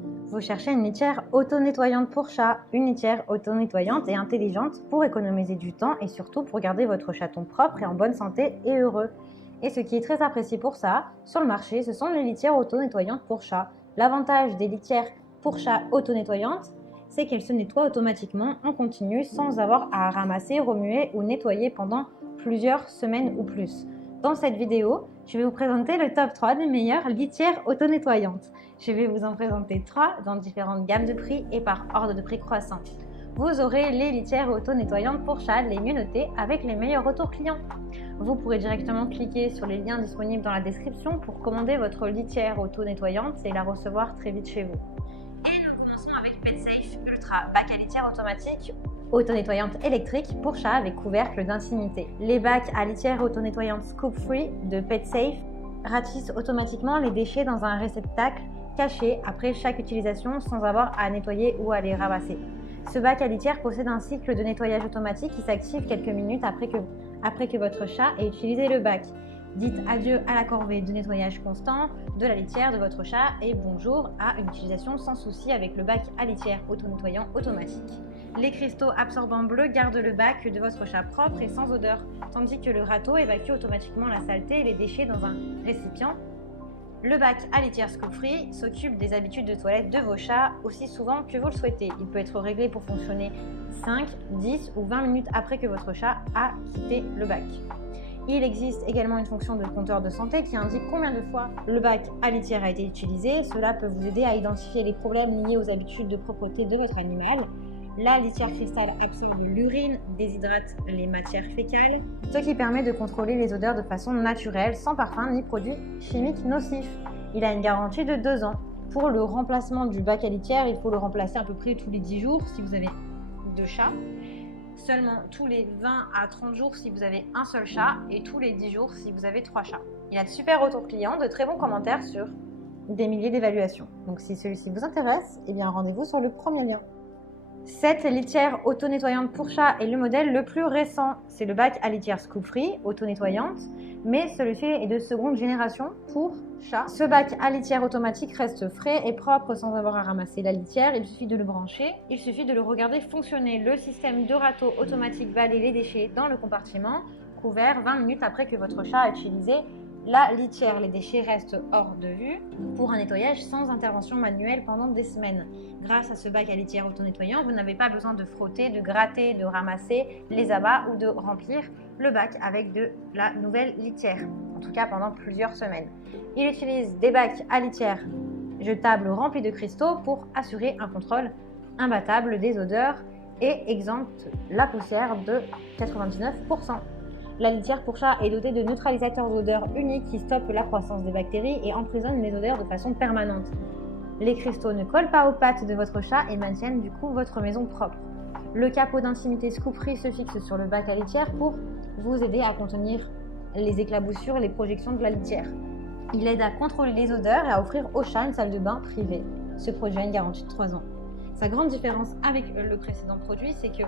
Vous cherchez une litière auto-nettoyante pour chat, une litière auto-nettoyante et intelligente pour économiser du temps et surtout pour garder votre chaton propre et en bonne santé et heureux. Et ce qui est très apprécié pour ça, sur le marché, ce sont les litières auto-nettoyantes pour chat. L'avantage des litières pour chat auto-nettoyantes, c'est qu'elles se nettoient automatiquement en continu sans avoir à ramasser, remuer ou nettoyer pendant plusieurs semaines ou plus. Dans cette vidéo, je vais vous présenter le top 3 des meilleures litières auto-nettoyantes. Je vais vous en présenter 3 dans différentes gammes de prix et par ordre de prix croissant. Vous aurez les litières auto-nettoyantes pour chat les mieux notées avec les meilleurs retours clients. Vous pourrez directement cliquer sur les liens disponibles dans la description pour commander votre litière auto-nettoyante et la recevoir très vite chez vous. Et nous commençons avec PetSafe Ultra, bac à litière automatique auto-nettoyante électrique pour chat avec couvercle d'intimité. Les bacs à litière auto-nettoyante Scoop Free de PetSafe ratissent automatiquement les déchets dans un réceptacle caché après chaque utilisation sans avoir à nettoyer ou à les ramasser. Ce bac à litière possède un cycle de nettoyage automatique qui s'active quelques minutes après que votre chat ait utilisé le bac. Dites adieu à la corvée de nettoyage constant de la litière de votre chat et bonjour à une utilisation sans souci avec le bac à litière auto-nettoyant automatique. Les cristaux absorbants bleus gardent le bac de votre chat propre et sans odeur, tandis que le râteau évacue automatiquement la saleté et les déchets dans un récipient. Le bac à litière Scoop Free s'occupe des habitudes de toilette de vos chats aussi souvent que vous le souhaitez. Il peut être réglé pour fonctionner 5, 10 ou 20 minutes après que votre chat a quitté le bac. Il existe également une fonction de compteur de santé qui indique combien de fois le bac à litière a été utilisé. Cela peut vous aider à identifier les problèmes liés aux habitudes de propreté de votre animal. La litière cristal absorbe l'urine, déshydrate les matières fécales, ce qui permet de contrôler les odeurs de façon naturelle, sans parfum ni produits chimiques nocifs. Il a une garantie de 2 ans. Pour le remplacement du bac à litière, il faut le remplacer à peu près tous les 10 jours si vous avez 2 chats, seulement tous les 20 à 30 jours si vous avez un seul chat et tous les 10 jours si vous avez 3 chats. Il a de super retours clients, de très bons commentaires sur des milliers d'évaluations. Donc si celui-ci vous intéresse, eh bien rendez-vous sur le premier lien. Cette litière auto-nettoyante pour chat est le modèle le plus récent. C'est le bac à litière Scoop Free auto-nettoyante, mais celui-ci est de seconde génération pour chat. Ce bac à litière automatique reste frais et propre sans avoir à ramasser la litière. Il suffit de le brancher, il suffit de le regarder fonctionner. Le système de râteau automatique balaye les déchets dans le compartiment couvert 20 minutes après que votre chat a utilisé la litière. Les déchets restent hors de vue pour un nettoyage sans intervention manuelle pendant des semaines. Grâce à ce bac à litière auto-nettoyant, vous n'avez pas besoin de frotter, de gratter, de ramasser les abats ou de remplir le bac avec de la nouvelle litière, en tout cas pendant plusieurs semaines. Il utilise des bacs à litière jetables remplis de cristaux pour assurer un contrôle imbattable des odeurs et exempte la poussière de 99%. La litière pour chat est dotée de neutralisateurs d'odeurs uniques qui stoppent la croissance des bactéries et emprisonnent les odeurs de façon permanente. Les cristaux ne collent pas aux pattes de votre chat et maintiennent du coup votre maison propre. Le capot d'intimité Scoop Free se fixe sur le bac à litière pour vous aider à contenir les éclaboussures, les projections de la litière. Il aide à contrôler les odeurs et à offrir au chat une salle de bain privée. Ce produit a une garantie de 3 ans. Sa grande différence avec le précédent produit, c'est que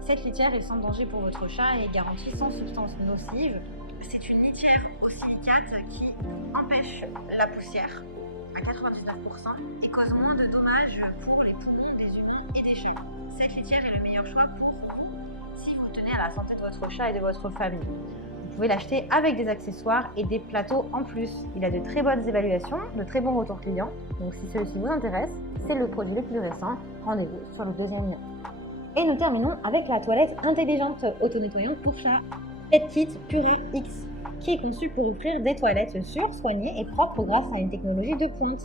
cette litière est sans danger pour votre chat et est garantie sans substances nocives. C'est une litière au silicate qui empêche la poussière à 99% et cause moins de dommages pour les poumons des humains et des chats. Cette litière est le meilleur choix pour vous si vous tenez à la santé de votre chat et de votre famille. Vous pouvez l'acheter avec des accessoires et des plateaux en plus. Il a de très bonnes évaluations, de très bons retours clients. Donc si celui-ci vous intéresse, c'est le produit le plus récent. Rendez-vous sur le deuxième lien. Et nous terminons avec la toilette intelligente auto-nettoyante pour chat PetKit Pura X, qui est conçue pour offrir des toilettes sûres, soignées et propres grâce à une technologie de pointe.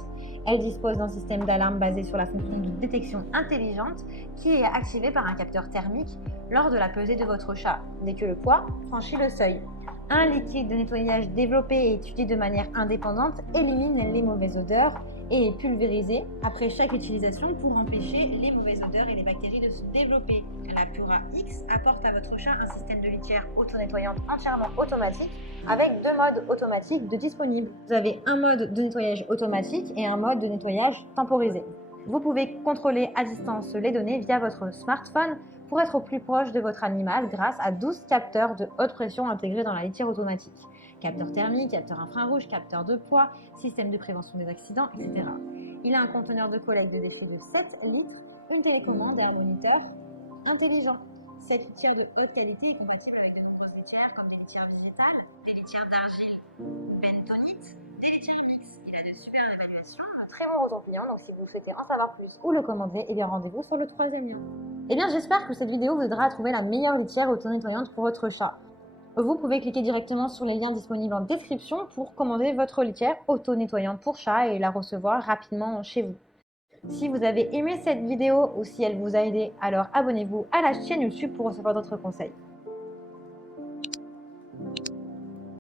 Elle dispose d'un système d'alarme basé sur la fonction de détection intelligente qui est activé par un capteur thermique lors de la pesée de votre chat, dès que le poids franchit le seuil. Un liquide de nettoyage développé et étudié de manière indépendante élimine les mauvaises odeurs et est pulvérisé après chaque utilisation pour empêcher les mauvaises odeurs et les bactéries de se développer. La Pura X apporte à votre chat un système de litière auto-nettoyante entièrement automatique avec 2 modes automatiques de disponibles. Vous avez un mode de nettoyage automatique et un mode de nettoyage temporisé. Vous pouvez contrôler à distance les données via votre smartphone pour être au plus proche de votre animal grâce à 12 capteurs de haute pression intégrés dans la litière automatique. Capteur thermique, capteur infrarouge, capteur de poids, système de prévention des accidents, etc. Il a un conteneur de collecte de déchets de 7 litres, une télécommande et un moniteur intelligent. Cette litière de haute qualité est compatible avec de nombreuses litières comme des litières végétales, des litières d'argile bentonite, des litières mix. Il a de super évaluations, un très bon retour client, donc si vous souhaitez en savoir plus ou le commander, eh bien rendez-vous sur le 3e lien. Eh bien j'espère que cette vidéo vous aidera à trouver la meilleure litière auto-nettoyante pour votre chat. Vous pouvez cliquer directement sur les liens disponibles en description pour commander votre litière auto-nettoyante pour chat et la recevoir rapidement chez vous. Si vous avez aimé cette vidéo ou si elle vous a aidé, alors abonnez-vous à la chaîne YouTube pour recevoir d'autres conseils.